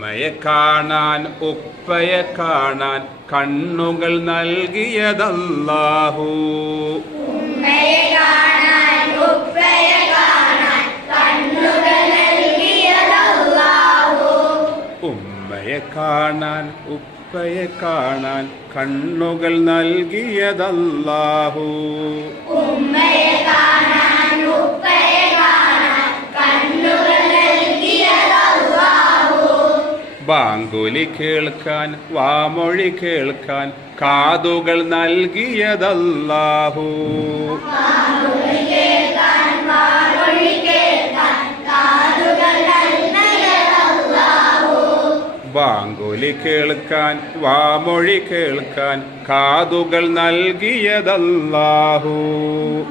ഉമ്മയെ കാണാൻ ഉപ്പയെ കാണാൻ കണ്ണുകൾ നൽകിയതല്ലാഹു. ഉമ്മയെ കാണാൻ ഉപ്പയെ കാണാൻ കണ്ണുകൾ നൽകിയതല്ലാഹു. ഉമ്മയെ കാണാൻ ഉപ്പയെ കാണാൻ കണ്ണുകൾ നൽകിയതല്ലാഹു. ഉമ്മയെ കാണാൻ ഉപ്പയെ കാണാൻ കണ്ണുകൾ നൽകിയതല്ലാഹു. ബാങ്കുലി കേൾക്കാൻ വാമൊഴി കേൾക്കാൻ കാതുകൾ നൽകിയതല്ലാഹു. വാമൊഴി കേൾക്കാൻ വാമൊഴി കേൾക്കാൻ കാതുകൾ നൽകിയതല്ലാഹു. ബാങ്കുലി കേൾക്കാൻ വാമൊഴി കേൾക്കാൻ കാതുകൾ നൽകിയതല്ലാഹു.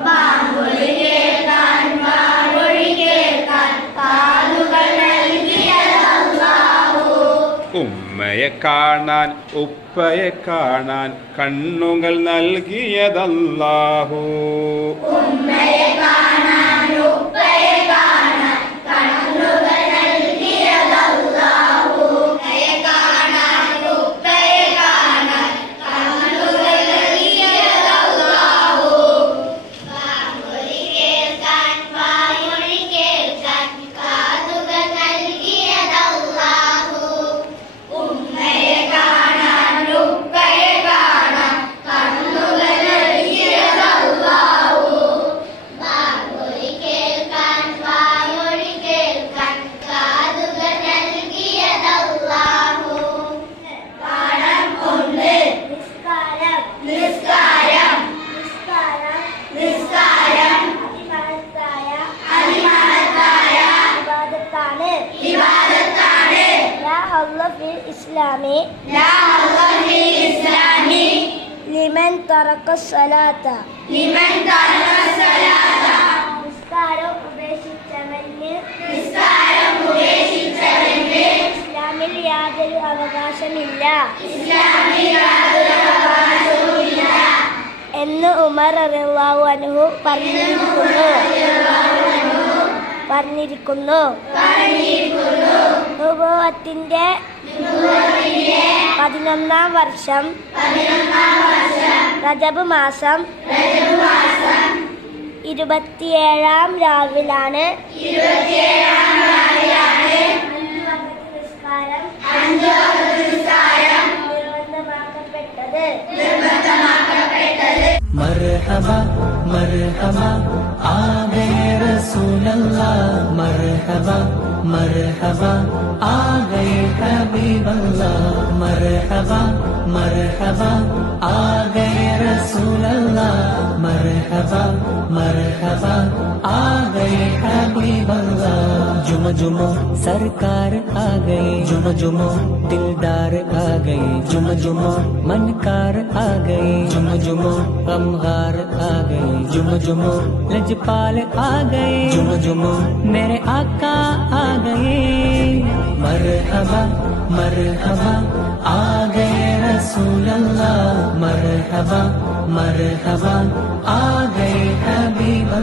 വാമൊഴി കേൾക്കാൻ വാമൊഴി കേൾക്കാൻ കാതുകൾ നൽകിയതല്ലാഹു. ഉമ്മയെ കാണാൻ ഉപ്പയെ കാണാൻ കണ്ണുകൾ നൽകിയതല്ലാഹു. ഉമ്മയെ കാണാൻ ഉപ്പയെ കാണാൻ കണ്ണുകൾ നൽകിയതല്ലാഹു. ഉമ്മയെ കാണാൻ ഉപ്പയെ കാണാൻ കണ്ണുകൾ നൽകിയതല്ലാഹു. വാമൊഴി കേൾക്കാൻ വാമൊഴി കേൾക്കാൻ കാതുകൾ നൽകിയതല്ലാഹു. ഉമ്മയെ കാണാൻ ഉപ്പയെ കാണാൻ കണ്ണുകൾ നൽകിയതല്ലാഹു. വാമൊഴി കേൾക്കാൻ വാമൊഴി കേൾക്കാൻ കാതുകൾ നൽകിയതല്ലാഹു. പാഠം 1. നിസ്കാരം നിസ്കാരം നിസ്കാരം നിസ്കാരം അതിമഹത്തായ ഇബാദത്താണ് ഇബാദത്താണ്. ലാ ഹൗല ഫിൽ ഇസ്ലാമി ലാ ഹൗല ഫിൽ ഇസ്ലാമി ലിമൻ തറക സ്വലാത്ത ലിമൻ തറക സ്വലാത്ത നിസ്കാരം ഉപേക്ഷിച്ചവന് ഇസ്ലാമിൽ യാതൊരു അവകാശമില്ല എന്ന് ഉമർ റളിയല്ലാഹു അൻഹു പറഞ്ഞിരിക്കുന്നു. നുബുവത്തിന്റെ 11-ാം വർഷം റജബ് മാസം 27-ാം രാവിലാണ് നിസ്കാരം നിർബന്ധമാക്കപ്പെട്ടത്. മർഹബ മർഹബ ആ ഗയേ റസൂലല്ലാഹ്. മർഹബ മർഹബ ആ ഗയേ ഹബീബല്ലാഹ്. മർഹബ മർഹബ ആ ഗയേ റസൂലല്ലാഹ്. മർഹബ മർഹബ ആ ഗയേ ഹബീബല്ലാഹ്. जुम जुमो सरकार आ गए, जुम जुमो दिलदार आ गए, जुम जुमो मनकार आ गए, जुम जुमो गमगार आ गए, जुम जुमो लजपाल आ गए, जुम जुमो मेरे आका आ गए. मरहबा मरहबा आ गए रसूल अल्लाह. मरहबा मरहबा आ गए हबीब अल्लाह.